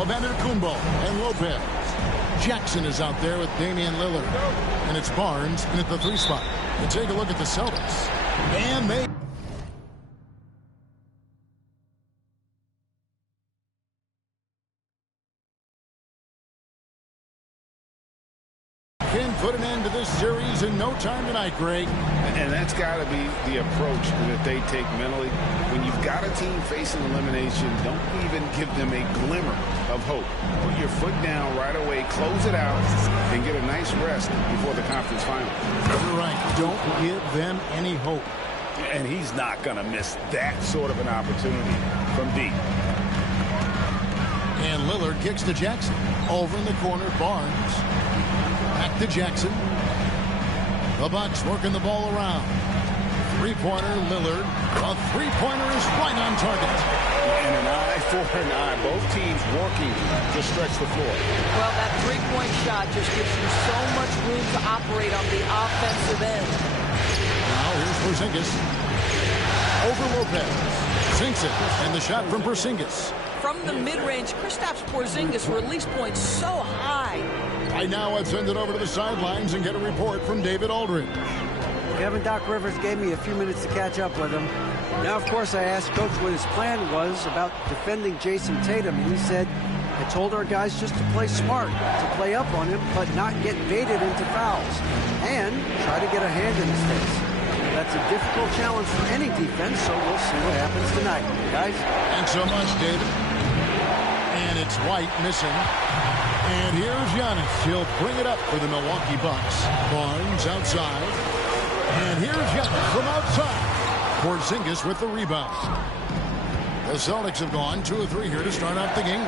of Antetokounmpo and Lopez. Jackson is out there with Damian Lillard. And it's Barnes in at the 3 spot. And take a look at the Celtics. And they can put an end to this series in no time tonight, Greg. And that's got to be the approach that they take mentally. When you've got a team facing elimination, don't even give them a glimmer of hope. Put your foot down right away, close it out, and get a nice rest before the conference final. You're right. Don't give them any hope. And he's not going to miss that sort of an opportunity from deep. And Lillard kicks to Jackson. Over in the corner, Barnes. Back to Jackson. The Bucks working the ball around. Three-pointer, Lillard. A three-pointer is right on target. And an eye for an eye. Both teams working to stretch the floor. Well, that three-point shot just gives you so much room to operate on the offensive end. Now here's Porzingis. Over Lopez. Sinks it. And the shot from Porzingis. From the mid-range, Kristaps Porzingis release points so high. Right now, I've sent it over to the sidelines and get a report from David Aldridge. Kevin Doc Rivers gave me a few minutes to catch up with him. Now, of course, I asked Coach what his plan was about defending Jason Tatum, and he said, I told our guys just to play smart, to play up on him, but not get baited into fouls, and try to get a hand in his face. That's a difficult challenge for any defense, so we'll see what happens tonight. Guys? Thanks so much, David. And it's White missing. And here's Giannis. He'll bring it up for the Milwaukee Bucks. Barnes outside. And here's Giannis from outside. Porzingis with the rebound. The Celtics have gone 2 of 3 here to start out the game.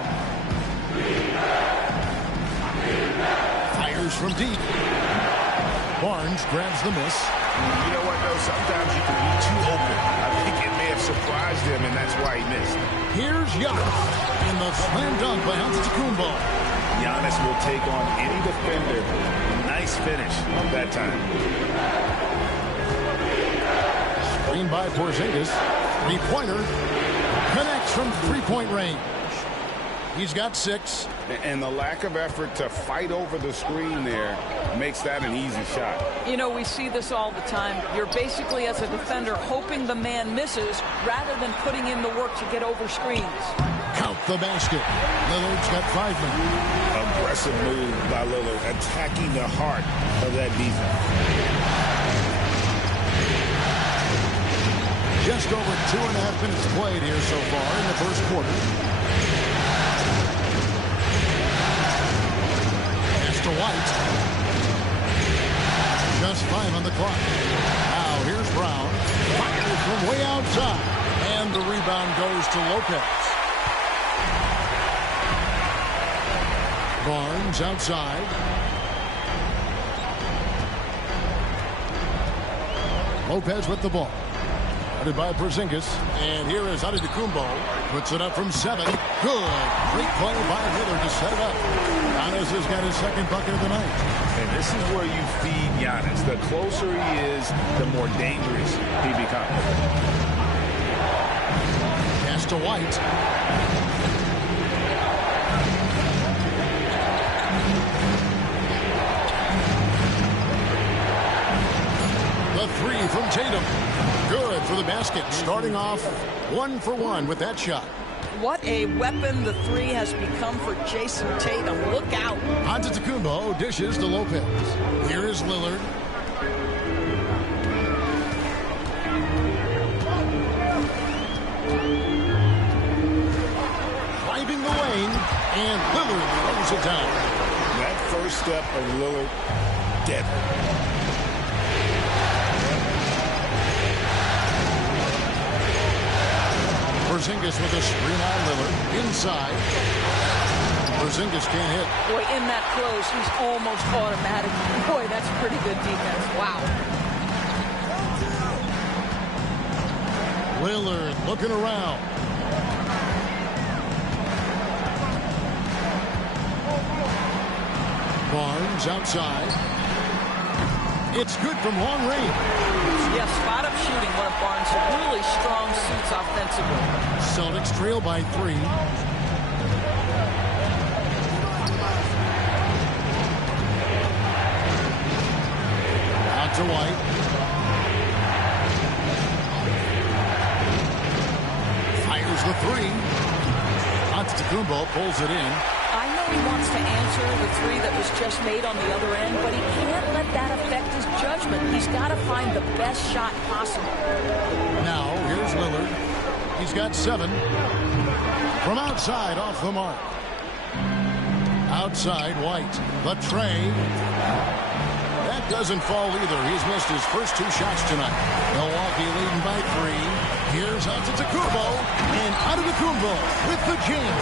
Fires from deep. Barnes grabs the miss. You know what, though? Sometimes you can be too open. I think it may have surprised him, and that's why he missed. Here's Giannis. And the slam dunk by Antetokounmpo. Giannis will take on any defender. Nice finish that time. Screen by Porzingis. Three-pointer. Connects from three-point range. He's got 6. And the lack of effort to fight over the screen there makes that an easy shot. You know, we see this all the time. You're basically, as a defender, hoping the man misses rather than putting in the work to get over screens. Count the basket. Lillard's got 5 men. Aggressive move by Lillard, attacking the heart of that defense. Just over 2.5 minutes played here so far in the first quarter. Pass to White. Just 5 on the clock. Now here's Brown. Fires from way outside. And the rebound goes to Lopez. Barnes outside. Lopez with the ball. Guarded by Porzingis. And here is Antetokounmpo. Puts it up from 7. Good. Great play by Lillard to set it up. Giannis has got his second bucket of the night. And this is where you feed Giannis. The closer he is, the more dangerous he becomes. Pass to White. The 3 from Tatum. Good for the basket. Starting off 1 for 1 with that shot. What a weapon the 3 has become for Jason Tatum. Look out. Antetokounmpo dishes to Lopez. Here is Lillard. Driving the lane, and Lillard throws it down. That first step of Lillard, deadly. Porzingis with a screen on Lillard. Inside. Porzingis can't hit. Boy, in that close, he's almost automatic. Boy, that's pretty good defense. Wow. Lillard looking around. Barnes outside. It's good from long range. Yeah, spot-up shooting, one of Barnes' really strong suits offensively. Celtics trail by 3. to White. Fires the three. Antetokounmpo pulls it in. I know he wants to answer the three that was just made on the other end, but he can't let that affect his judgment. He's got to find the best shot possible. Now, here's Lillard. He's got 7. From outside, off the mark. Outside, White. The tray. That doesn't fall either. He's missed his first 2 shots tonight. Milwaukee leading by 3. Here's Antetokounmpo. And Antetokounmpo with the jam.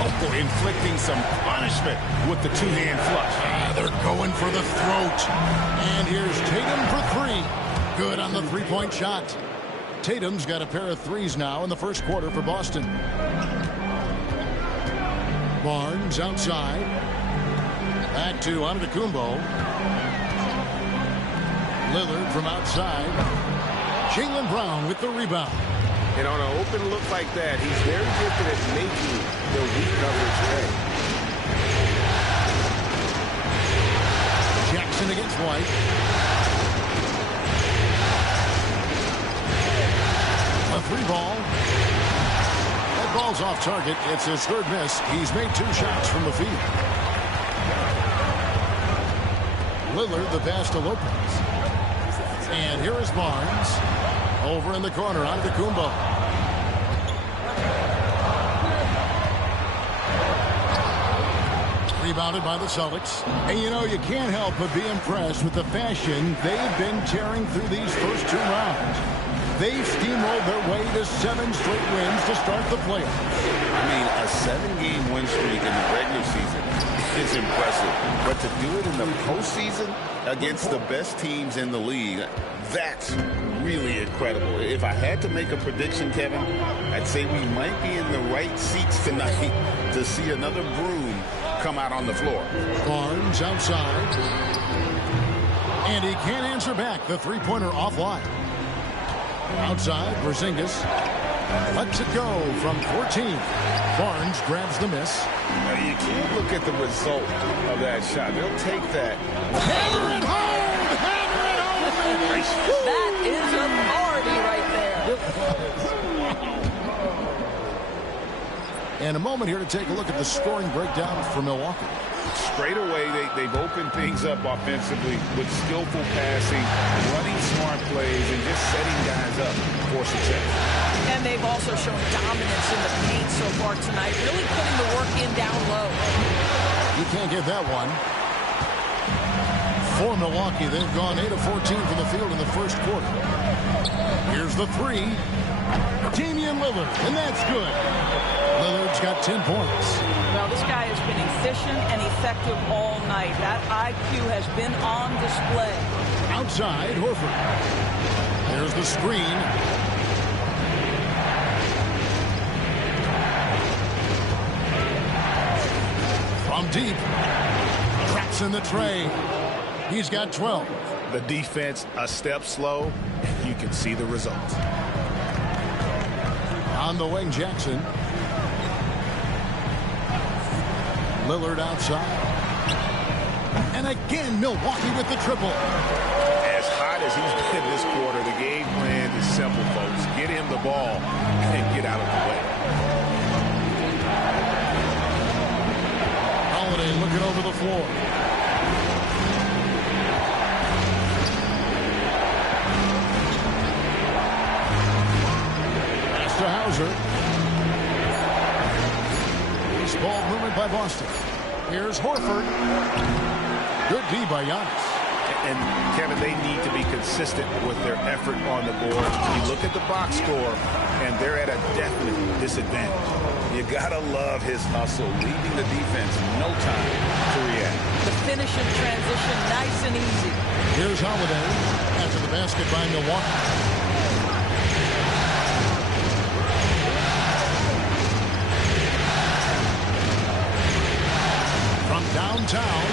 Oh, inflicting some punishment with the 2-hand flush. They're going for the throat. And here's Tatum for 3. Good on the 3-point shot. Tatum's got a pair of 3s now in the first quarter for Boston. Barnes outside. Back to Antetokounmpo. Lillard from outside. Jaylen Brown with the rebound. And on an open look like that, he's very gifted at making the weak coverage pay. Jackson against White. A 3-ball. That ball's off target. It's his 3rd miss. He's made 2 shots from the field. Lillard the pass to Lopez. And here is Barnes. Over in the corner, Antetokounmpo. Rebounded by the Celtics. And you know, you can't help but be impressed with the fashion they've been tearing through these first 2 rounds. They've steamrolled their way to 7 straight wins to start the playoffs. I mean, a 7-game win streak in the regular season is impressive. But to do it in the postseason against the best teams in the league, that's really incredible. If I had to make a prediction, Kevin, I'd say we might be in the right seats tonight to see another broom come out on the floor. Barnes outside. And he can't answer back. The 3-pointer offline. Outside, Porzingis lets it go from 14. Barnes grabs the miss. Now, you can't look at the result of that shot. They'll take that. Hammer it home! Hammer it home! That is authority right there. And a moment here to take a look at the scoring breakdown for Milwaukee. Straight away, they've opened things up offensively with skillful passing, running smart plays, and just setting guys up for success. And they've also shown dominance in the paint so far tonight, really putting the work in down low. You can't get that one. For Milwaukee, they've gone 8 of 14 from the field in the first quarter. Here's the 3. Damian Lillard, and that's good. Lillard's got 10 points. Well, this guy has been efficient and effective all night. That IQ has been on display. Outside, Horford. There's the screen. From deep. Traps in the tray. He's got 12. The defense a step slow. You can see the results. On the wing, Jackson. Lillard outside. And again, Milwaukee with the triple. As hot as he's been this quarter, the game plan is simple, folks. Get him the ball and get out of the way. Holiday looking over the floor. Pass to Hauser. Loose ball movement by Boston. Here's Horford. Good D by Giannis. And, Kevin, they need to be consistent with their effort on the board. You look at the box score, and they're at a definite disadvantage. You got to love his hustle, leaving the defense no time to react. The finish in transition, nice and easy. Here's Holiday after the basket by Milwaukee. Downtown,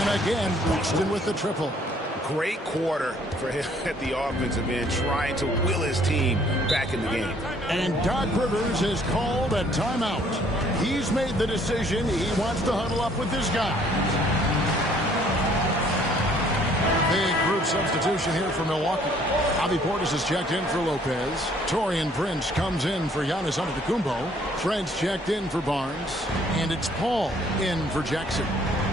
and again, Boston with the triple. Great quarter for him at the offensive end, trying to will his team back in the game. And Doc Rivers has called a timeout. He's made the decision. He wants to huddle up with his guys. Big group substitution here for Milwaukee. Javi Portis is checked in for Lopez. Taurean Prince comes in for Giannis Antetokounmpo. Trent's checked in for Barnes. And it's Paul in for Jackson.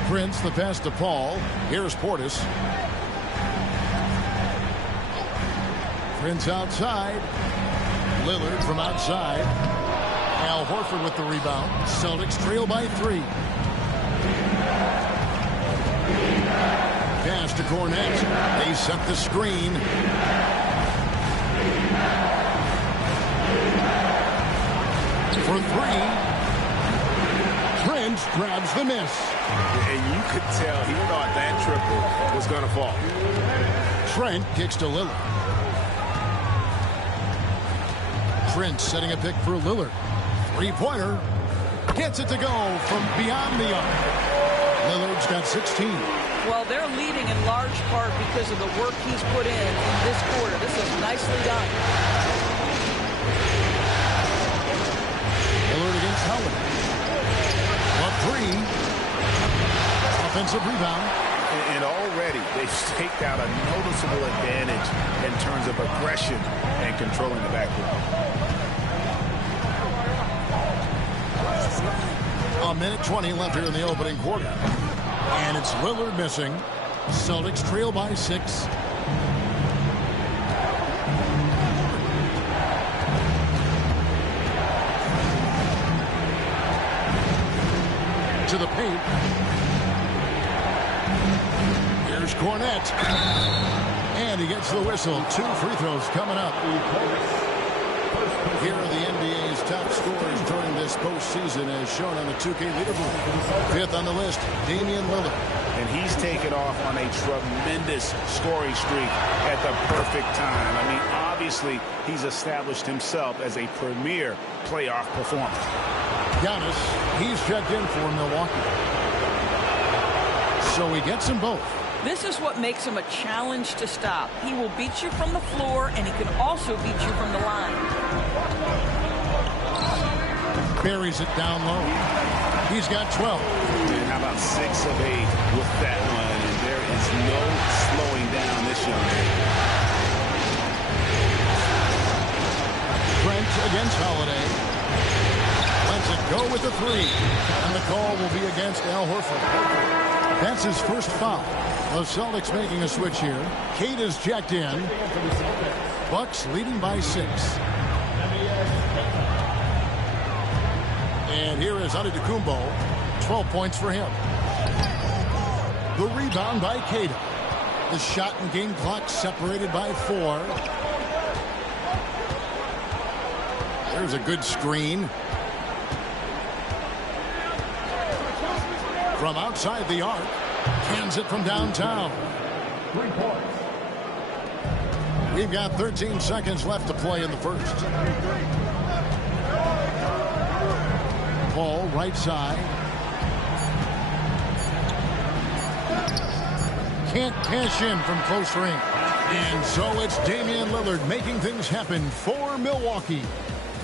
Prince the pass to Paul. Here's Portis. Prince outside. Lillard from outside. Al Horford with the rebound. Celtics trail by 3. Pass to Cornet. They set the screen. For 3. Prince grabs the miss. And you could tell he thought that triple was going to fall. Trent kicks to Lillard. Trent setting a pick for Lillard. Three-pointer. Gets it to go from beyond the arc. Lillard's got 16. Well, they're leading in large part because of the work he's put in this quarter. This is nicely done. Lillard against Holiday. A 3. Offensive rebound. And already they've staked out a noticeable advantage in terms of aggression and controlling the backcourt. A minute 20 left here in the opening quarter. And it's Lillard missing. Celtics trail by 6. To the paint. Here's Cornet. And he gets the whistle. 2 free throws coming up. Here are the NBA's top scorers during this postseason as shown on the 2K leaderboard. 5th on the list, Damian Lillard. And he's taken off on a tremendous scoring streak at the perfect time. I mean, obviously, he's established himself as a premier playoff performer. Giannis, he's checked in for Milwaukee. So he gets them both. This is what makes him a challenge to stop. He will beat you from the floor, and he can also beat you from the line. Buries it down low. He's got 12. And how about 6 of 8 with that one? And there is no slowing down this young man. Trent against Holiday. Lets it go with the 3. And the call will be against Al Horford. That's his first foul. The Celtics making a switch here. Kate is checked in. Bucks leading by 6. And here is Antetokounmpo. 12 points for him. The rebound by Keita. The shot and game clock separated by 4. There's a good screen. From outside the arc. Cans it from downtown. 3 points. We've got 13 seconds left to play in the first. Paul, right side. Can't cash in from close range. And so it's Damian Lillard making things happen for Milwaukee.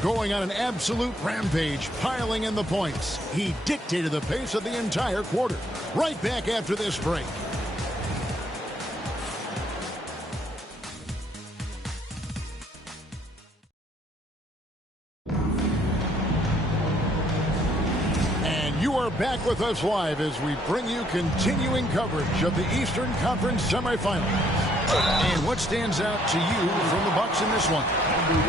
Going on an absolute rampage, piling in the points. He dictated the pace of the entire quarter. Right back after this break. And you are back with us live as we bring you continuing coverage of the Eastern Conference semifinals. And what stands out to you from the Bucks in this one?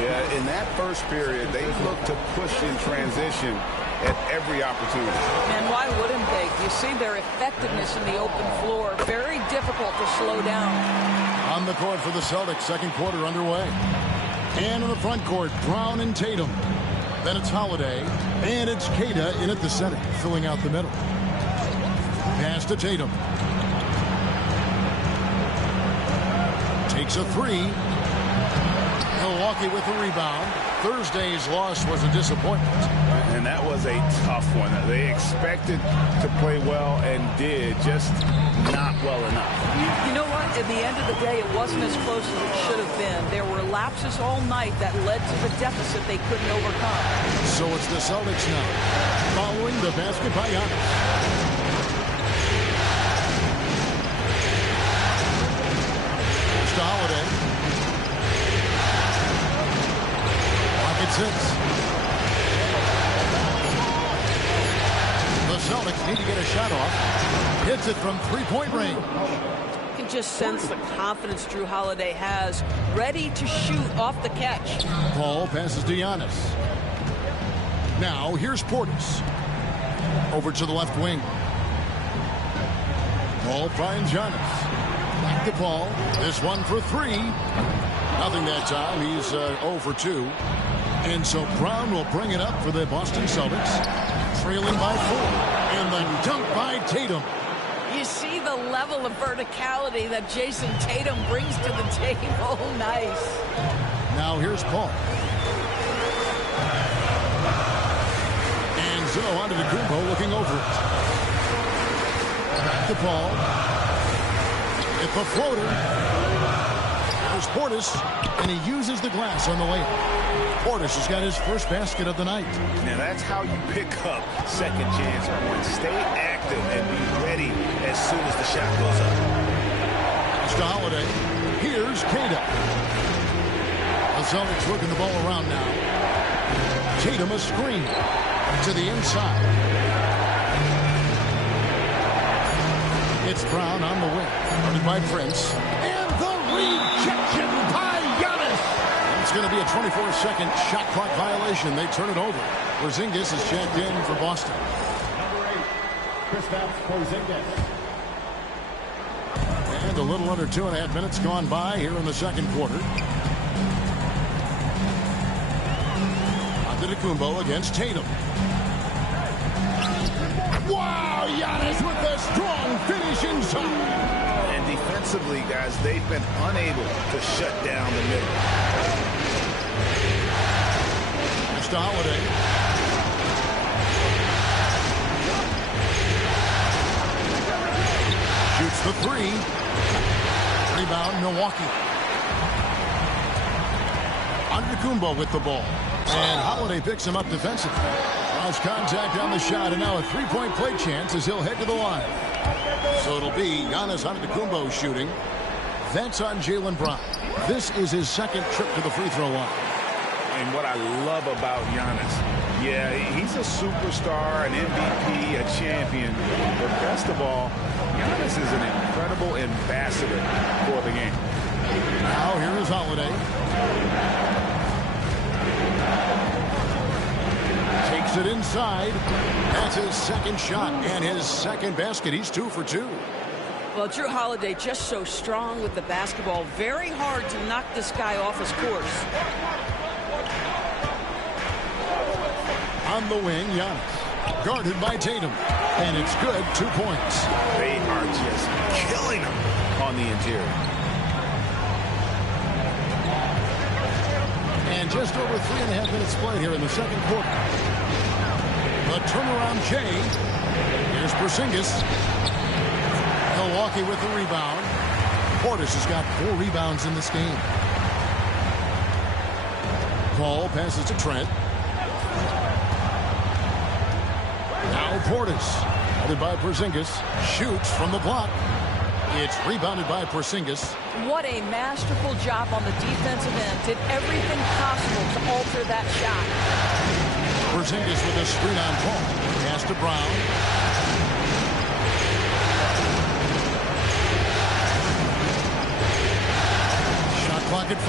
Yeah, in that first period, they looked to push in transition at every opportunity. And why wouldn't they? You see their effectiveness in the open floor. Very difficult to slow down. On the court for the Celtics, second quarter underway. And in the front court, Brown and Tatum. Then it's Holiday. And it's Keita in at the center, filling out the middle. Pass to Tatum. Takes a 3. Milwaukee with the rebound. Thursday's loss was a disappointment. And that was a tough one. They expected to play well and did, just not well enough. You know what? At the end of the day, it wasn't as close as it should have been. There were lapses all night that led to the deficit they couldn't overcome. So it's the Celtics now, following the basket by Giannis. Holiday. Pocket 6. The Celtics need to get a shot off. Hits it from three-point range. You can just sense the confidence Drew Holiday has, ready to shoot off the catch. Paul passes to Giannis. Now here's Portis. Over to the left wing. Paul finds Giannis. Back to Paul. This one for three. Nothing that time. He's 0 for 2. And so Brown will bring it up for the Boston Celtics. Trailing by 4. And the dunk by Tatum. You see the level of verticality that Jason Tatum brings to the table. Nice. Now here's Paul. And so onto the Kumbo looking over it. Back to Paul. It's a floater. There's Portis, and he uses the glass on the layup. Portis has got his first basket of the night. Now that's how you pick up second chance points. Stay active and be ready as soon as the shot goes up. To Holiday. Here's Kata. The Celtics working the ball around now. Tatum a screen to the inside. It's Brown on the wing. Running by Prince. And the rejection by Giannis. It's going to be a 24-second shot clock violation. They turn it over. Porzingis is checked in for Boston. Number 8, Kristaps Porzingis. And a little under 2.5 minutes gone by here in the second quarter. Antetokounmpo against Tatum. Wow, Giannis with a strong finish inside. And defensively, guys, they've been unable to shut down the middle. Mr. Holiday. Shoots the three. Rebound, Milwaukee. Antetokounmpo with the ball. And Holiday picks him up defensively. Lost contact on the shot, and now a three-point play chance as he'll head to the line. So it'll be Giannis Antetokounmpo shooting. That's on Jaylen Brown. This is his second trip to the free throw line. And what I love about Giannis, yeah, he's a superstar, an MVP, a champion. But best of all, Giannis is an incredible ambassador for the game. Now here is Holiday. Takes it inside. That's his second shot and his second basket. He's 2 for 2. Well, Drew Holiday just so strong with the basketball. Very hard to knock this guy off his course. On the wing, Giannis. Guarded by Tatum. And it's good. 2 points. They are just killing him on the interior. And just over 3.5 minutes played here in the second quarter. The turnaround J. Here's Porzingis. Milwaukee with the rebound. Portis has got 4 rebounds in this game. Paul passes to Trent. Now Portis. Headed by Porzingis. Shoots from the block. It's rebounded by Porzingis. What a masterful job on the defensive end. Did everything possible to alter that shot. Porzingis with a screen on Paul. Pass to Brown. Shot clock at 5.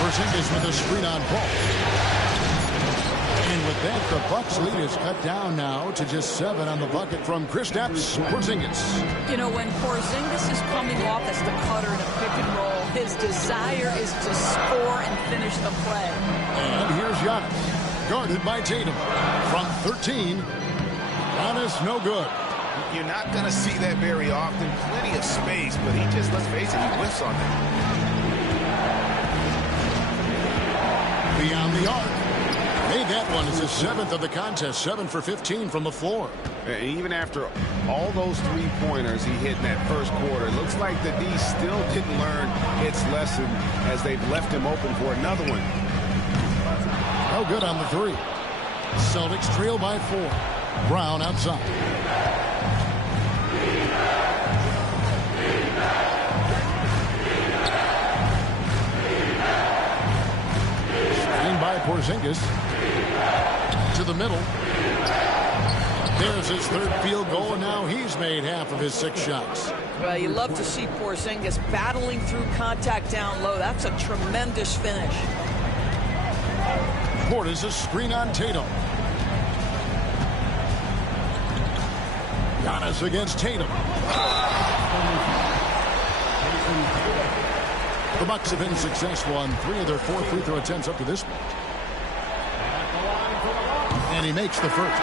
Porzingis with a screen on Paul. And with that, the Bucks lead is cut down now to just 7 on the bucket from Kristaps Porzingis. You know, when Porzingis is coming off as the cutter in a pick and roll, his desire is to score and finish the play. And here's Giannis, guarded by Tatum. From 13, Giannis no good. You're not going to see that very often. Plenty of space, but he just, let's face it, he whiffs on that. Beyond the arc. Made that one as his 7th of the contest. 7 for 15 from the floor. Even after all those three-pointers he hit in that first quarter, it looks like the D still didn't learn its lesson as they've left him open for another one. No good on the 3. Celtics trail by 4. Brown outside. by Porzingis. To the middle. There's his third field goal, and now he's made half of his 6 shots. Well, you love to see Porzingis battling through contact down low. That's a tremendous finish. Portis a screen on Tatum. Giannis against Tatum. The Bucks have been successful on 3 of their 4 free throw attempts up to this point. And he makes the first.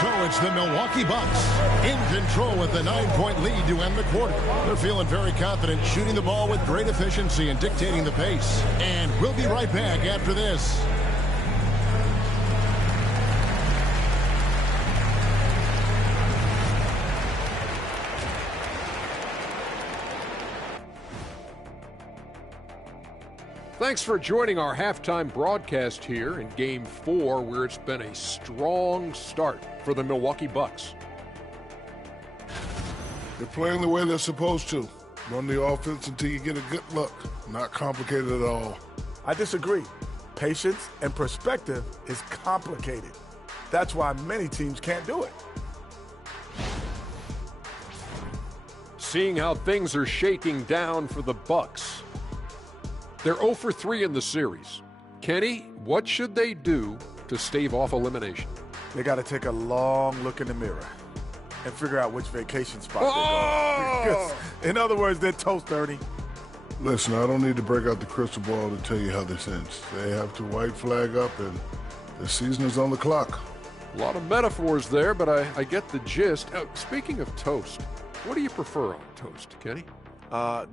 So it's the Milwaukee Bucks in control with the 9-point lead to end the quarter. They're feeling very confident, shooting the ball with great efficiency and dictating the pace. And we'll be right back after this. Thanks for joining our halftime broadcast here in Game 4, where it's been a strong start for the Milwaukee Bucks. They're playing the way they're supposed to. Run the offense until you get a good look. Not complicated at all. I disagree. Patience and perspective is complicated. That's why many teams can't do it. Seeing how things are shaking down for the Bucks. They're 0 for 3 in the series. Kenny, what should they do to stave off elimination? They got to take a long look in the mirror and figure out which vacation spot they're going. Because, in other words, they're toast, Ernie. Listen, I don't need to break out the crystal ball to tell you how this ends. They have to white flag up, and the season is on the clock. A lot of metaphors there, but I get the gist. Speaking of toast, what do you prefer on toast, Kenny?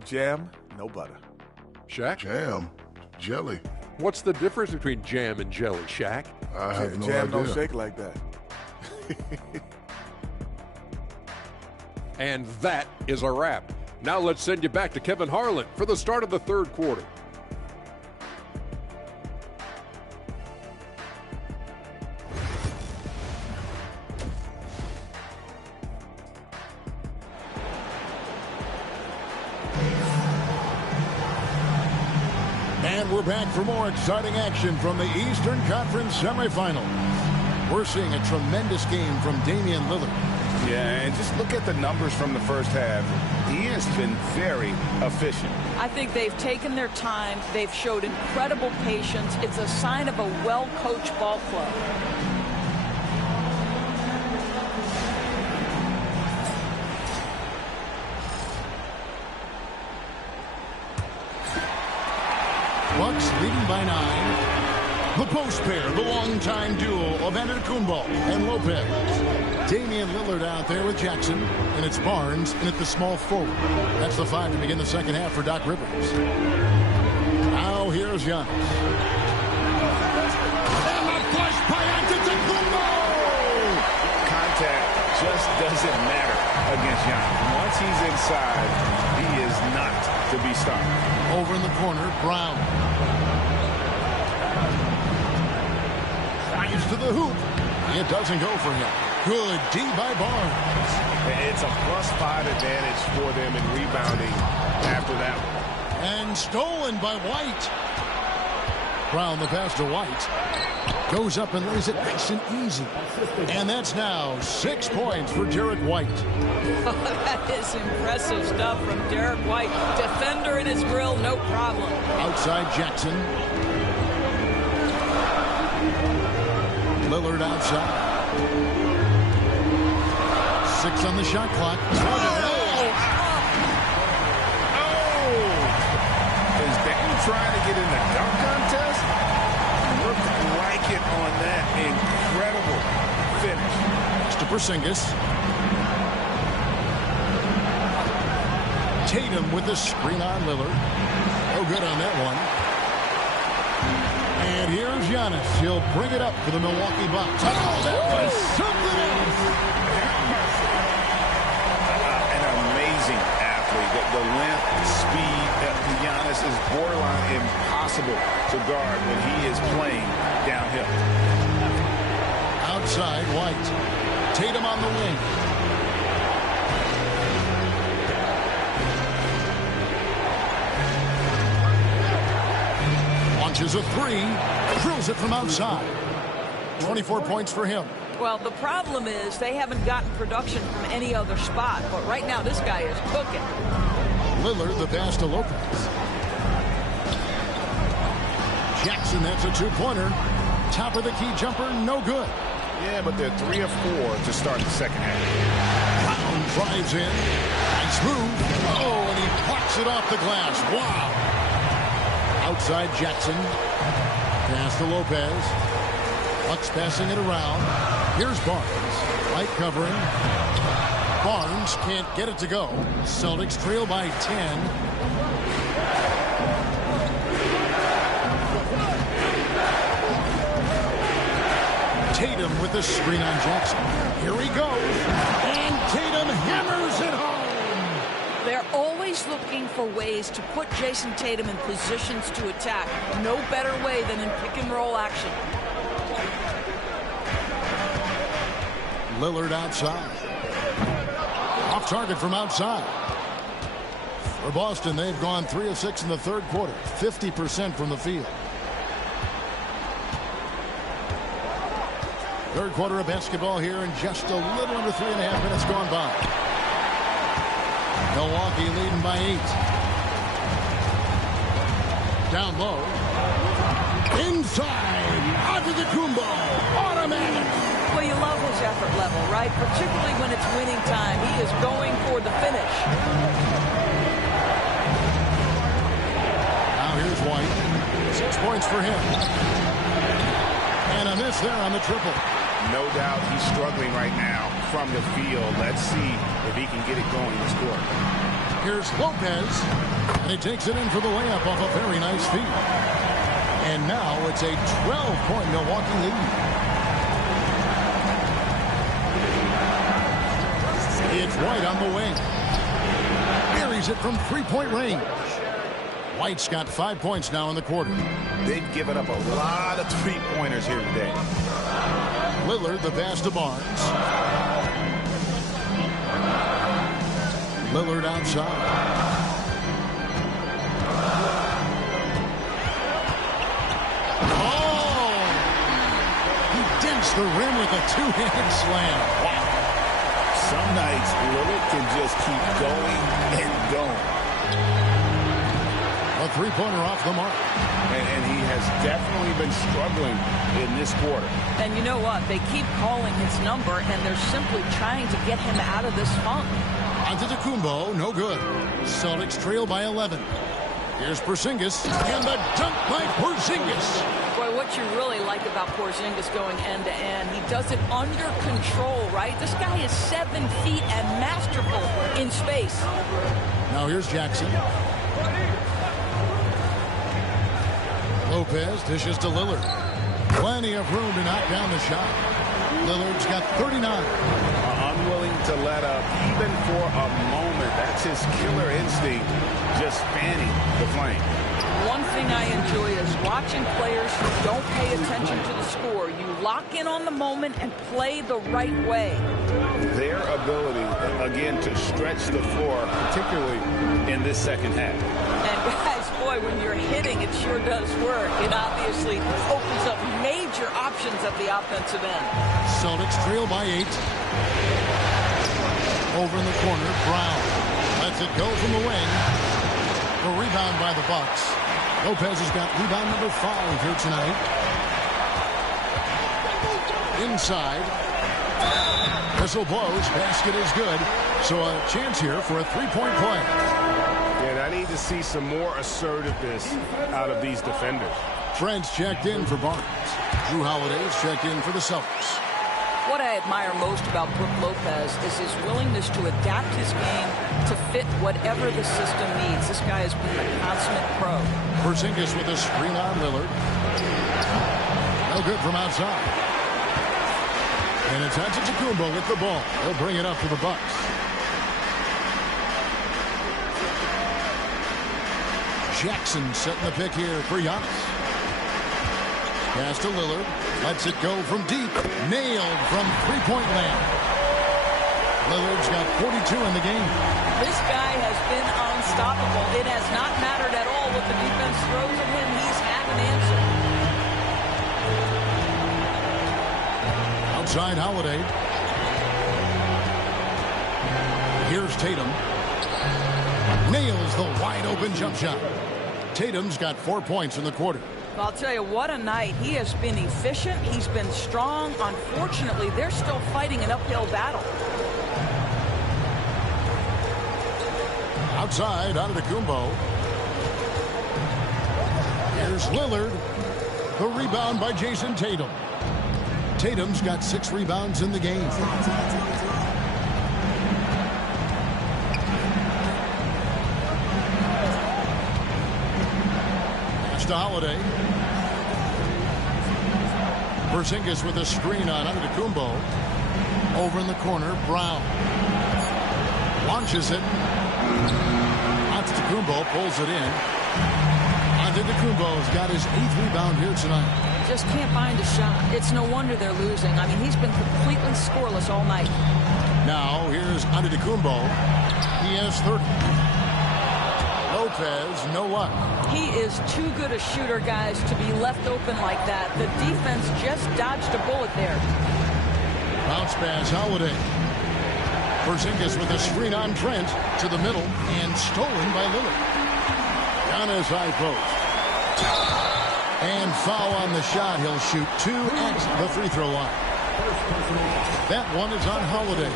Jam, no butter. Shaq? Jam, jelly. What's the difference between jam and jelly, Shaq? I have no Jam idea. don't shake like that. And that is a wrap. Now let's send you back to Kevin Harlan for the start of the third quarter. And we're back for more exciting action from the Eastern Conference semifinals. We're seeing a tremendous game from Damian Lillard. Yeah, and just look at the numbers from the first half. He has been very efficient. I think they've taken their time. They've showed incredible patience. It's a sign of a well-coached ball club. Bucks leading by 9. The post pair, the longtime duo of Antetokounmpo and Lopez. Damian Lillard out there with Jackson, and it's Barnes in at the small forward. That's the 5 to begin the second half for Doc Rivers. Now here's Giannis. And the push by Antetokounmpo! Contact just doesn't matter against Giannis. Once he's inside, he is not to be stopped. Over in the corner, Brown. Fires to the hoop. It doesn't go for him. Good D by Barnes. It's a +5 advantage for them in rebounding after that one. And stolen by White. Brown the pass to White. Goes up and lays it nice and easy. And that's now 6 points for Derek White. That is impressive stuff from Derek White. Defender in his grill, no problem. Outside Jackson. Lillard outside. 6 on the shot clock. Is Dame trying to get in the dunk contest? Looked like it on that incredible finish. To Porzingis. Tatum with the screen on Lillard. No good on that one. And here's Giannis. He'll bring it up for the Milwaukee Bucks. Oh, that was something else. An amazing athlete. The length, speed, Giannis is borderline impossible to guard when he is playing downhill. Outside, White. Tatum on the wing. Dishes a three. Drills it from outside. 24 points for him. Well, the problem is they haven't gotten production from any other spot. But right now, this guy is cooking. Lillard, the pass to Lopez. Jackson, that's a two-pointer. Top of the key jumper, no good. Yeah, but they're 3 of 4 to start the second half. Brown drives in. Nice move. Oh, and he plucks it off the glass. Wow. Outside Jackson. Pass to Lopez. Bucks passing it around. Here's Barnes. Right covering. Barnes can't get it to go. Celtics trail by 10. Tatum with the screen on Jackson. Here he goes. And Tatum hammers it home. They're always looking for ways to put Jason Tatum in positions to attack. No better way than in pick-and-roll action. Lillard outside. Off target from outside. For Boston, they've gone 3 of 6 in the third quarter. 50% from the field. Third quarter of basketball here, and just a little under 3.5 minutes gone by. Milwaukee leading by 8. Down low. Inside. Antetokounmpo. Automatic. Well, you love his effort level, right? Particularly when it's winning time. He is going for the finish. Now here's White. 6 points for him. And a miss there on the triple. No doubt he's struggling right now from the field. Let's see if he can get it going this quarter. Here's Lopez. And he takes it in for the layup off a very nice feed. And now it's a 12-point Milwaukee lead. It's White on the wing. Buries it from three-point range. White's got 5 points now in the quarter. They've given up a lot of three-pointers here today. Lillard, the pass to Barnes. Lillard outside. Oh! He dents the rim with a two-handed slam. Wow. Some nights, Lillard can just keep going and going. A three-pointer off the mark. And he has definitely been struggling in this quarter. And you know what? They keep calling his number, and they're simply trying to get him out of this funk. Antetokounmpo, no good. Celtics trail by 11. Here's Porzingis, and the dunk by Porzingis. Boy, what you really like about Porzingis going end-to-end, he does it under control, right? This guy is 7 feet and masterful in space. Now here's Jackson. Lopez dishes to Lillard. Plenty of room to knock down the shot. Lillard's got 39. Unwilling to let up even for a moment. That's his killer instinct, just fanning the flame. One thing I enjoy is watching players who don't pay attention to the score. You lock in on the moment and play the right way. Their ability, again, to stretch the floor, particularly in this second half. And guys, boy, when you're hitting, it sure does work. It obviously opens up major options at the offensive end. Celtics trail by 8. Over in the corner, Brown lets it go from the wing. A rebound by the Bucks. Lopez has got rebound number 5 here tonight. Inside. Whistle blows. Basket is good. So a chance here for a three-point play. And I need to see some more assertiveness out of these defenders. Trent's checked in for Barnes. Drew Holiday's checked in for the Celtics. What I admire most about Brook Lopez is his willingness to adapt his game to fit whatever the system needs. This guy has been a consummate pro. Porzingis with a screen on Lillard. No good from outside. And it's Antetokounmpo with the ball. He'll bring it up for the Bucks. Jackson setting the pick here for Giannis. Pass to Lillard. Lets it go from deep. Nailed from three-point land. Lillard's got 42 in the game. This guy has been unstoppable. It has not mattered at all what the defense throws at him. He's had an answer. Outside Holiday. Here's Tatum. Nails the wide open jump shot. Tatum's got 4 points in the quarter. I'll tell you, what a night. He has been efficient. He's been strong. Unfortunately, they're still fighting an uphill battle. Outside, Antetokounmpo. Here's Lillard. The rebound by Jason Tatum. Tatum's got 6 rebounds in the game. Pass to Holiday. Porzingis with a screen on Antetokounmpo. Over in the corner, Brown. Launches it. Antetokounmpo pulls it in. Antetokounmpo's got his 8th rebound here tonight. Just can't find a shot. It's no wonder they're losing. I mean, he's been completely scoreless all night. Now, here's Antetokounmpo. He has 30. Lopez, no luck. He is too good a shooter, guys, to be left open like that. The defense just dodged a bullet there. Bounce pass, Holiday. Porzingis with a screen on Trent to the middle and stolen by Lillard. Giannis high post. And foul on the shot. He'll shoot 2 at the free throw line. That one is on Holiday.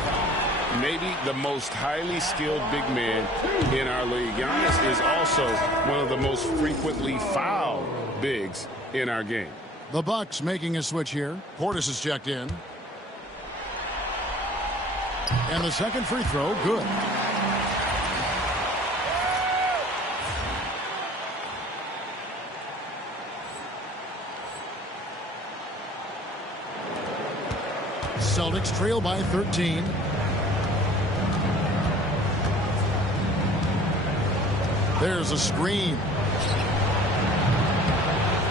Maybe the most highly skilled big man in our league. Giannis is also one of the most frequently fouled bigs in our game. The Bucks making a switch here. Portis is checked in. And the second free throw, good. Celtics trail by 13. There's a screen.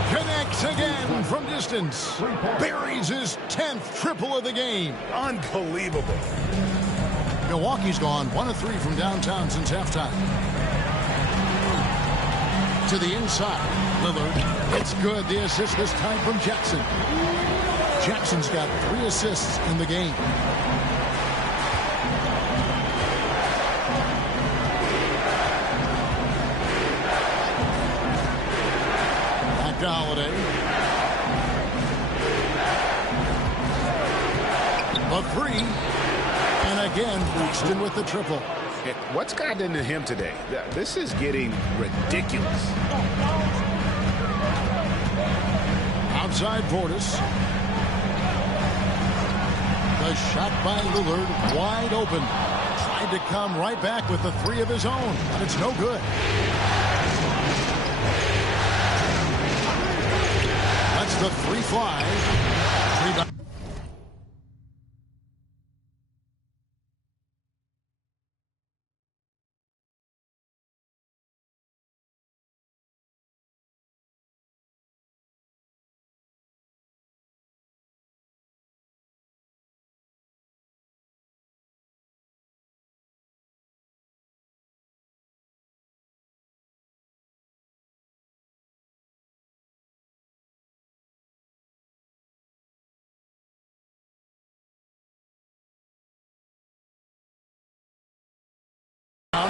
Connects again from distance. Buries his 10th triple of the game. Unbelievable. Milwaukee's gone 1 of 3 from downtown since halftime. To the inside. Lillard. It's good. The assist this time from Jackson. Jackson's got 3 assists in the game. Back to Holiday. The 3. And again, Houston with the triple. What's gotten into him today? This is getting ridiculous. Outside Portis. The shot by Lillard, wide open. Tried to come right back with the 3 of his own, but it's no good. That's the 3 fly. Rebound.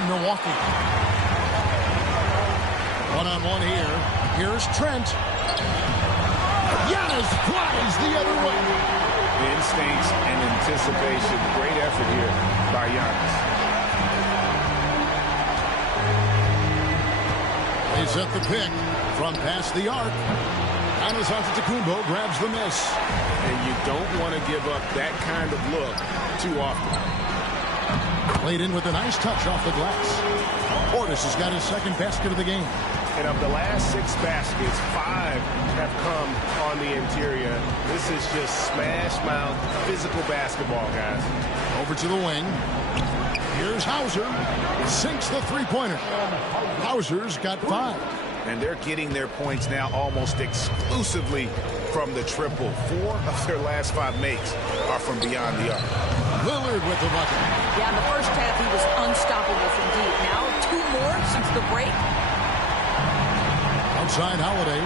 Milwaukee. One-on-one here. Here's Trent. Giannis flies the other way. Instincts and anticipation. Great effort here by Giannis. They set the pick from past the arc. Giannis Antetokounmpo grabs the miss. And you don't want to give up that kind of look too often. Played in with a nice touch off the glass. Portis has got his second basket of the game. And of the last 6 baskets, 5 have come on the interior. This is just smash mouth physical basketball, guys. Over to the wing. Here's Hauser. Sinks the three-pointer. Hauser's got 5. And they're getting their points now almost exclusively from the triple. 4 of their last 5 makes are from beyond the arc. Lillard with the bucket. Yeah, in the first half, he was unstoppable from deep. Now, 2 more since the break. Outside Holiday.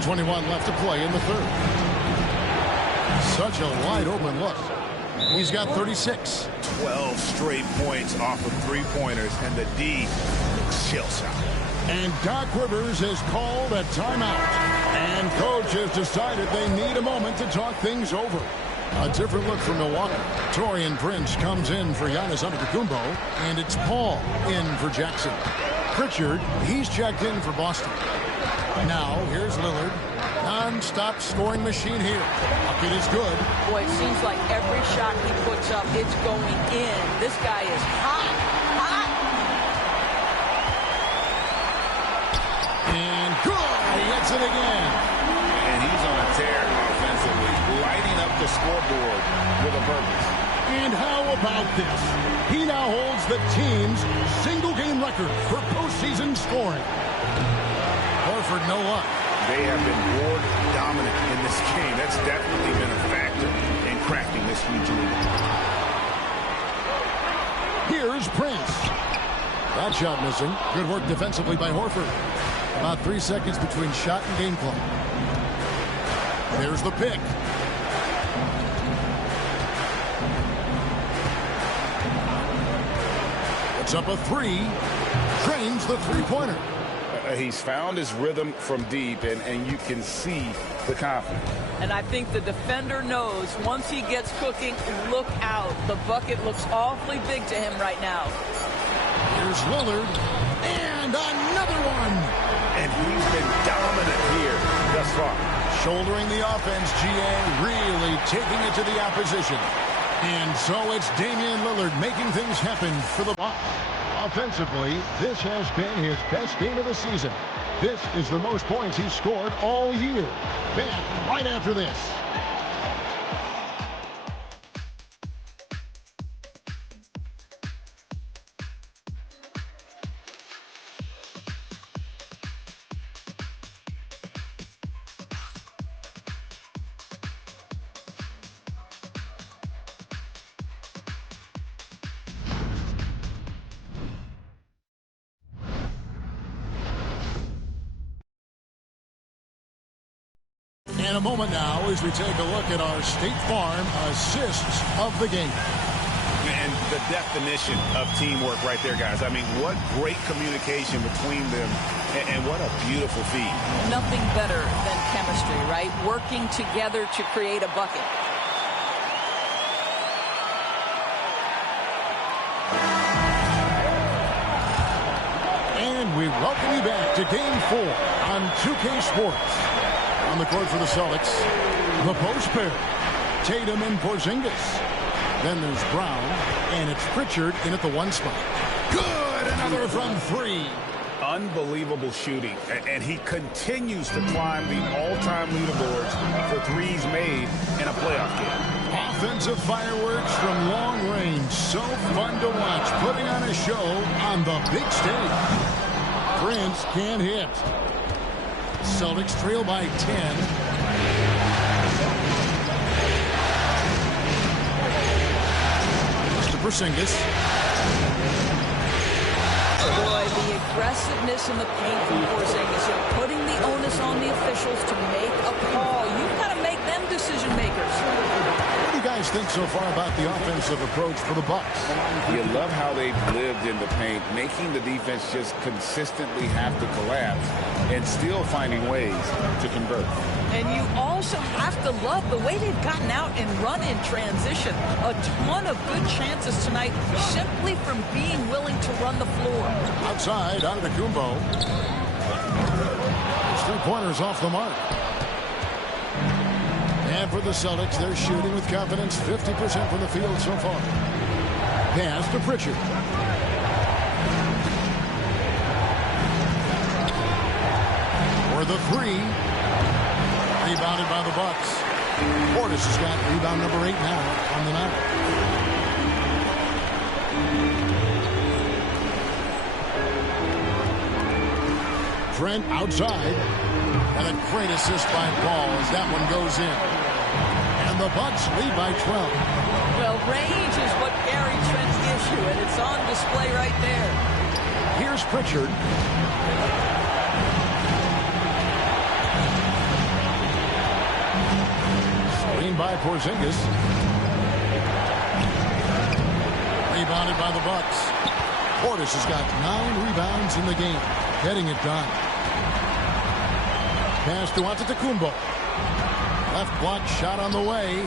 1:21 left to play in the third. Such a wide open look. He's got 36. 12 straight points off of three-pointers, and the D looks shell-shocked. And Doc Rivers has called a timeout. And coach has decided they need a moment to talk things over. A different look for Milwaukee. Taurean Prince comes in for Giannis Antetokounmpo, and it's Paul in for Jackson. Pritchard, he's checked in for Boston. Now, here's Lillard. Non-stop scoring machine here. Bucket is good. Boy, it seems like every shot he puts up, it's going in. This guy is hot, hot. And good. He hits it again. And he's on a tear offensively, lighting up the scoreboard with a purpose. And how about this? He now holds the team's single-game record for postseason scoring. Horford, no luck. They have been board dominant in this game. That's definitely been a factor in cracking this huge lead. Here's Prince. That shot missing. Good work defensively by Horford. About 3 seconds between shot and game clock. There's the pick. Puts up a three. Drains the three-pointer. He's found his rhythm from deep, and you can see the confidence. And I think the defender knows once he gets cooking, look out. The bucket looks awfully big to him right now. Here's Lillard. And another one. And he's been dominant here thus far. Shouldering the offense, GA really taking it to the opposition. And so it's Damian Lillard making things happen for the Bucks. Offensively, this has been his best game of the season. This is the most points he's scored all year. Back right after this. In a moment now as we take a look at our State Farm assists of the game. And the definition of teamwork right there, guys. I mean, what great communication between them, and what a beautiful feed. Nothing better than chemistry, right? Working together to create a bucket. And we welcome you back to Game 4 on 2K Sports. On the court for the Celtics, the post pair, Tatum and Porzingis. Then there's Brown, and it's Pritchard in at the one spot. Good! Another from three. Unbelievable shooting, and he continues to climb the all-time leaderboards for threes made in a playoff game. Offensive fireworks from long range. So fun to watch, putting on a show on the big stage. Prince can't hit. Celtics trail by 10. Mr. Porzingis. Boy, the aggressiveness in the paint from Porzingis. You're putting the onus on the officials to make a call. You've got to make them decision makers. What do you guys think so far about the offensive approach for the Bucks? You love how they've lived in the paint, making the defense just consistently have to collapse and still finding ways to convert. And you also have to love the way they've gotten out and run in transition. A ton of good chances tonight simply from being willing to run the floor. Outside, Antetokounmpo. His three-pointers off the mark. And for the Celtics, they're shooting with confidence, 50% from the field so far. Pass to Pritchard. For the three. Rebounded by the Bucks. Portis has got rebound number 8 now on the night. Trent outside. And a great assist by Paul as that one goes in. And the Bucks lead by 12. Well, range is what Gary Trent gives you, and it's on display right there. Here's Pritchard. by Porzingis. Rebounded by the Bucks. Portis has got 9 rebounds in the game. Getting it done. Pass to Antetokounmpo. Left block shot on the way.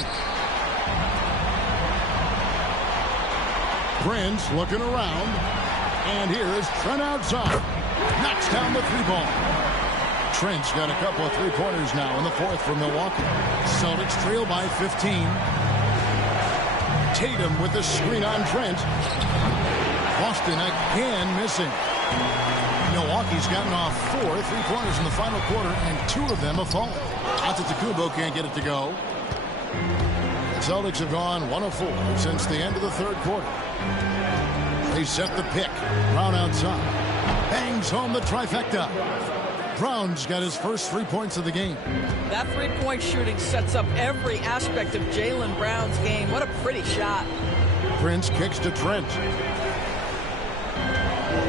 Prince looking around. And here is Trent outside. Knocks down the 3-ball. Trent's got a couple of 3-pointers now in the 4th for Milwaukee. Celtics trail by 15. Tatum with the screen on Trent. Boston again missing. Milwaukee's gotten off 4 3-pointers in the final quarter, and 2 of them have fallen. Antetokounmpo can't get it to go. The Celtics have gone 1 of 4 since the end of the 3rd quarter. They set the pick. Brown outside. Bangs home the trifecta. Brown's got his first 3 points of the game. That 3-point shooting sets up every aspect of Jaylen Brown's game. What a pretty shot. Prince kicks to Trent.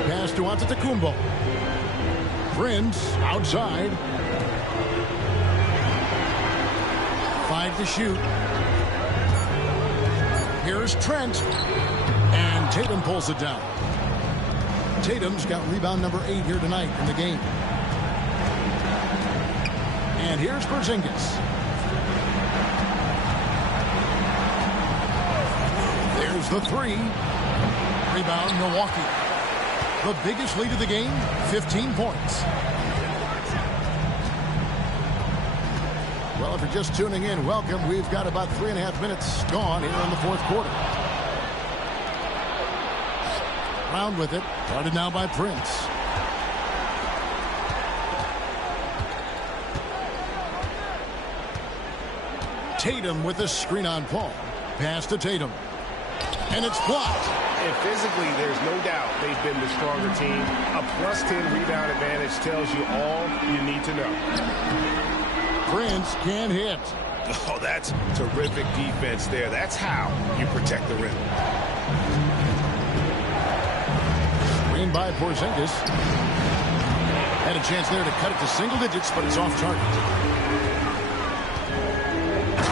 Pass to Antetokounmpo. Prince outside. 5 to shoot. Here's Trent. And Tatum pulls it down. Tatum's got rebound number 8 here tonight in the game. And here's Porzingis. There's the 3. Rebound Milwaukee. The biggest lead of the game, 15 points. Well, if you're just tuning in, welcome. We've got about 3.5 minutes gone here in the 4th quarter. Brown with it. Guarded now by Prince. Tatum with the screen on Paul. Pass to Tatum. And it's blocked. And physically, there's no doubt they've been the stronger team. A +10 rebound advantage tells you all you need to know. Prince can't hit. Oh, that's terrific defense there. That's how you protect the rim. Screen by Porzingis. Had a chance there to cut it to single digits, but it's off target.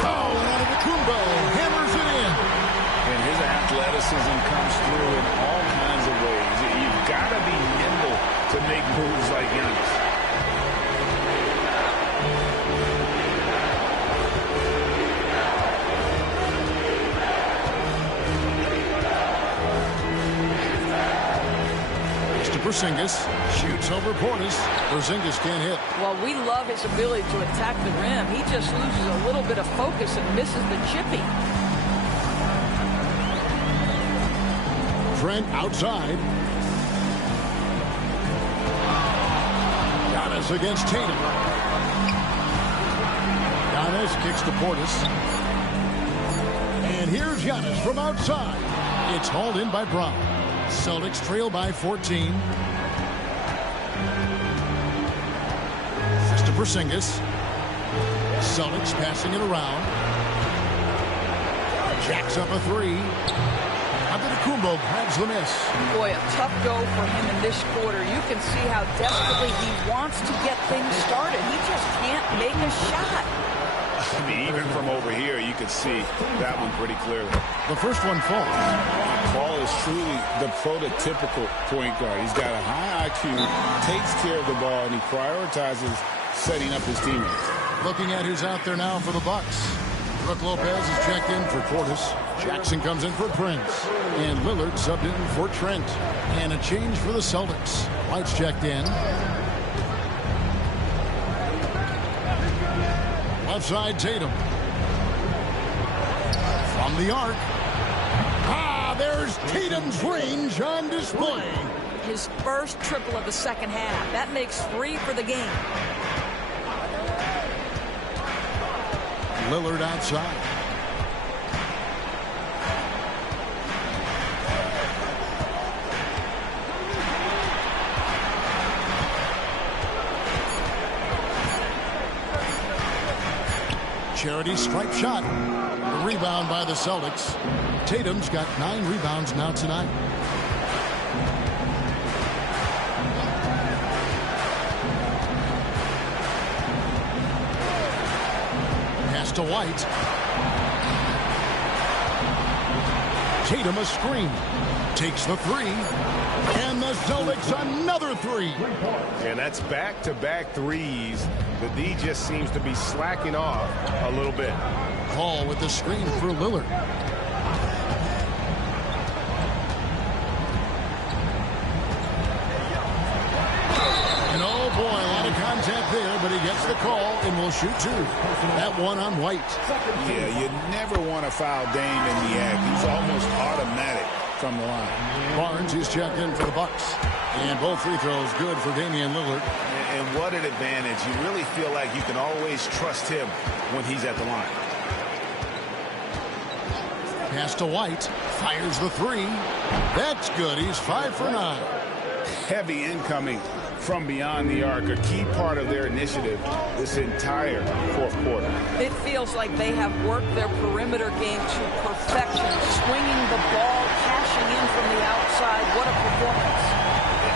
Oh, and Antetokounmpo hammers it in. And his athleticism comes through in all kinds of ways. You've got to be nimble to make moves like Giannis. Porzingis shoots over Portis. Porzingis can't hit. Well, we love his ability to attack the rim. He just loses a little bit of focus and misses the chippy. Trent outside. Giannis against Tatum. Giannis kicks to Portis. And here's Giannis from outside. It's hauled in by Brown. Celtics trail by 14. Just to Porzingis. Celtics passing it around. Jacks up a 3. Antetokounmpo grabs the miss. Boy, a tough go for him in this quarter. You can see how desperately he wants to get things started. He just can't make a shot. I mean, even from over here, you can see that one pretty clearly. The first one falls. Paul is truly the prototypical point guard. He's got a high IQ, takes care of the ball, and he prioritizes setting up his teammates. Looking at who's out there now for the Bucks. Brook Lopez is checked in for Portis. Jackson comes in for Prince. And Lillard subbed in for Trent. And a change for the Celtics. White's checked in. Left side, Tatum. From the arc. There's Tatum's range on display. His first triple of the second half. That makes 3 for the game. Lillard outside. Charity stripe shot. The rebound by the Celtics. Tatum's got 9 rebounds now tonight. Pass to White. Tatum a screen. Takes the three. And the Celtics another three. And that's back-to-back threes. The D just seems to be slacking off a little bit. Hall with the screen for Lillard. And oh boy, a lot of contact there, but he gets the call and will shoot two. That one on White. Yeah, you never want to foul Dame in the act. He's almost automatic from the line. Barnes is checked in for the Bucks. And both free throws good for Damian Lillard. And what an advantage. You really feel like you can always trust him when he's at the line. Pass to White. Fires the three. That's good. He's 5 for 9. Heavy incoming from beyond the arc. A key part of their initiative this entire fourth quarter. It feels like they have worked their perimeter game to perfection. Swinging the ball, cashing in from the outside. What a performance.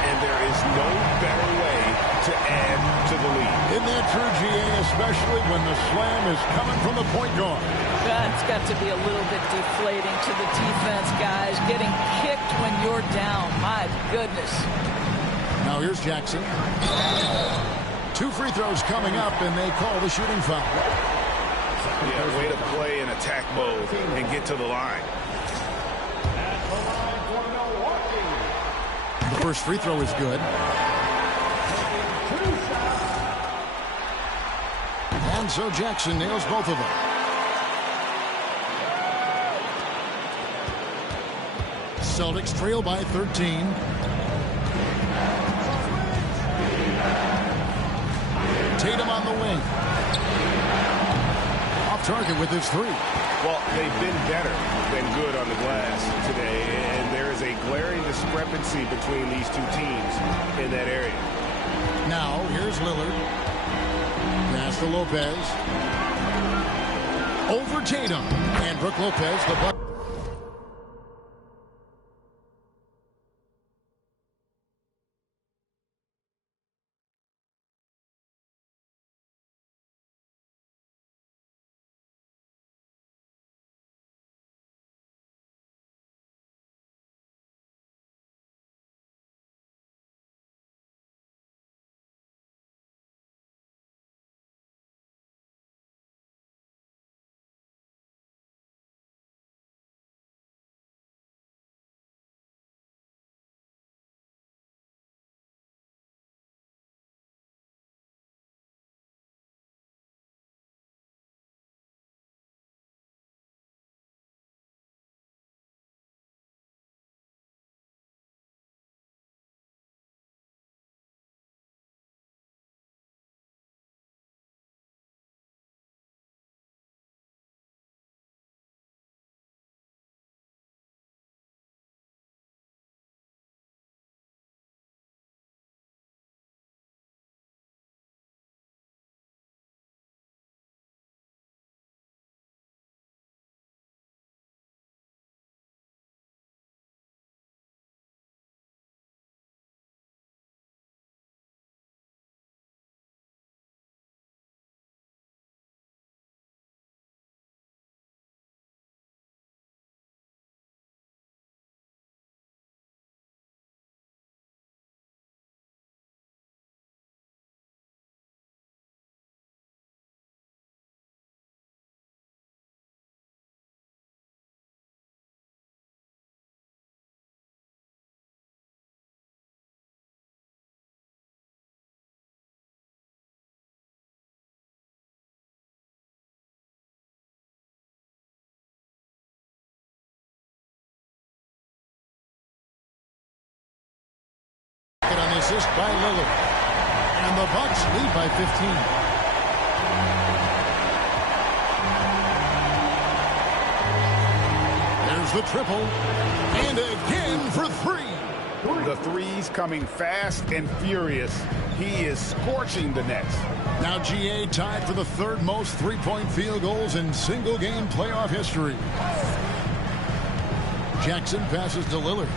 And there is no better way to add to the lead. Isn't that true, GA, especially when the slam is coming from the point guard? That's got to be a little bit deflating to the defense, guys. Getting kicked when you're down. My goodness. Now here's Jackson. 2 free throws coming up, and they call the shooting foul. Yeah, way to play in attack mode and get to the line. The first free throw is good. And so Jackson nails both of them. Celtics trail by 13. Tatum on the wing. Off target with his three. Well, they've been better than good on the glass today, and there is a glaring discrepancy between these two teams in that area. Now, here's Lillard. Pass to Lopez. Over Tatum. And Brook Lopez, the Buck. On the assist by Lillard. And the Bucks lead by 15. There's the triple. And again for three. The threes coming fast and furious. He is scorching the Nets. Now GA tied for the third most three-point field goals in single-game playoff history. Jackson passes to Lillard.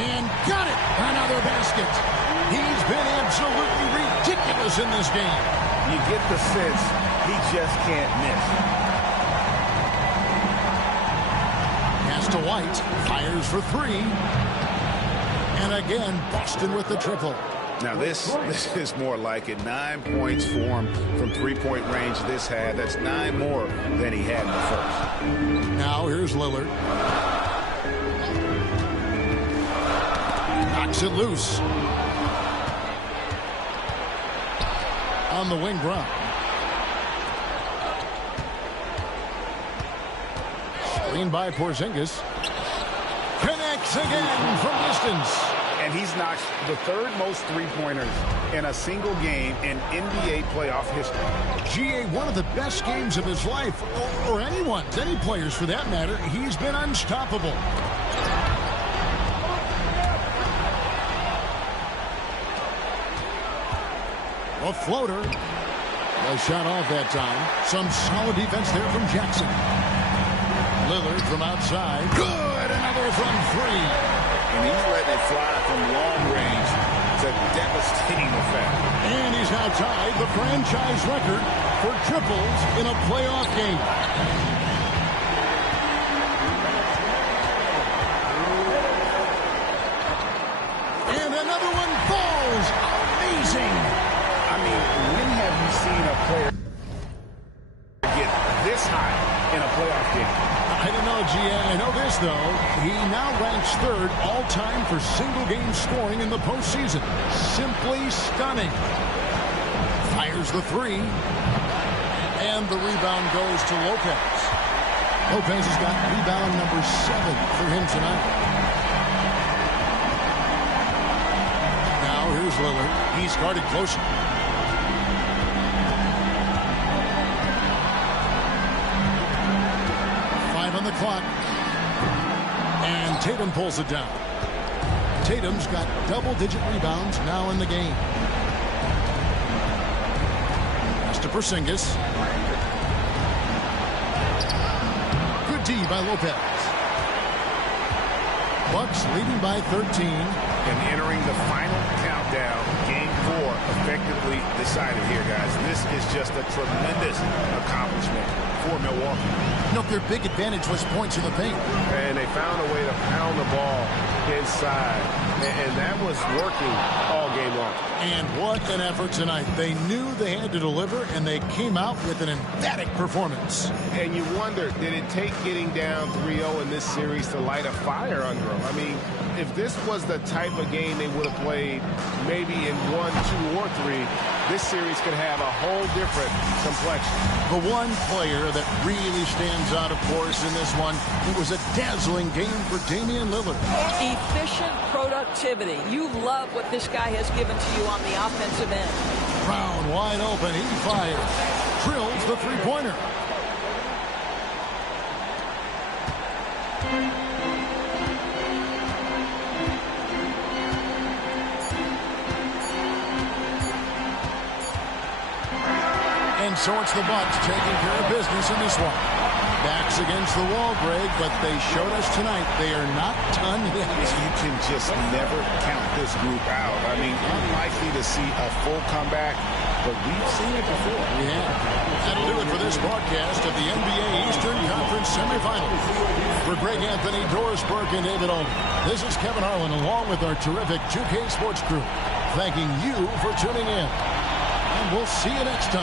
And got it! Another basket. He's been absolutely ridiculous points in this game. You get the sense he just can't miss. Pass to White. Fires for three. And again, Boston with the triple. Now this is more like it. 9 points for him from three-point range this had. That's 9 more than he had in the first. Now here's Lillard. Knocks it loose. On the wing, Brown. Screen by Porzingis. Connects again from distance. And he's knocked the third most three-pointers in a single game in NBA playoff history. GA, one of the best games of his life, or anyone's, any players for that matter. He's been unstoppable. A floater. A shot off that time. Some solid defense there from Jackson. Lillard from outside. Good! Another from three. And he's letting it fly from long range. It's a devastating effect. And he's now tied the franchise record for triples in a playoff game. And another one falls. Amazing. I mean, when have you seen a player get this high in a playoff game? I don't know, GA. I know this, though. He now ranks third all-time for single-game scoring in the postseason. Simply stunning. Fires the three. And the rebound goes to Lopez. Lopez has got rebound number 7 for him tonight. Now here's Lillard. He's guarded closer. On the clock. And Tatum pulls it down. Tatum's got double-digit rebounds now in the game. Pass to Porzingis. Good D by Lopez. Bucks leading by 13. And entering the final countdown, game 4 effectively decided here, guys. This is just a tremendous accomplishment for Milwaukee. No, their big advantage was points in the paint. And they found a way to pound the ball inside. And that was working all game long. And what an effort tonight. They knew they had to deliver, and they came out with an emphatic performance. And you wonder, did it take getting down 3-0 in this series to light a fire under them? I mean, if this was the type of game they would have played maybe in 1, 2, or 3, this series could have a whole different complexion. The one player that really stands out, of course, in this one, it was a dazzling game for Damian Lillard. Efficient productivity. You love what this guy has given to you on the offensive end. Brown wide open. He fires. Drills the three-pointer. And so it's the Bucks taking care of business in this one. Backs against the wall, Greg, but they showed us tonight they are not done yet. You can just never count this group out. I mean, unlikely to see a full comeback, but we've seen it before. Yeah. That'll do it for this broadcast of the NBA Eastern Conference semifinals. For Greg Anthony, Doris Burke, and David Olden, this is Kevin Harlan along with our terrific 2K Sports crew, thanking you for tuning in. And we'll see you next time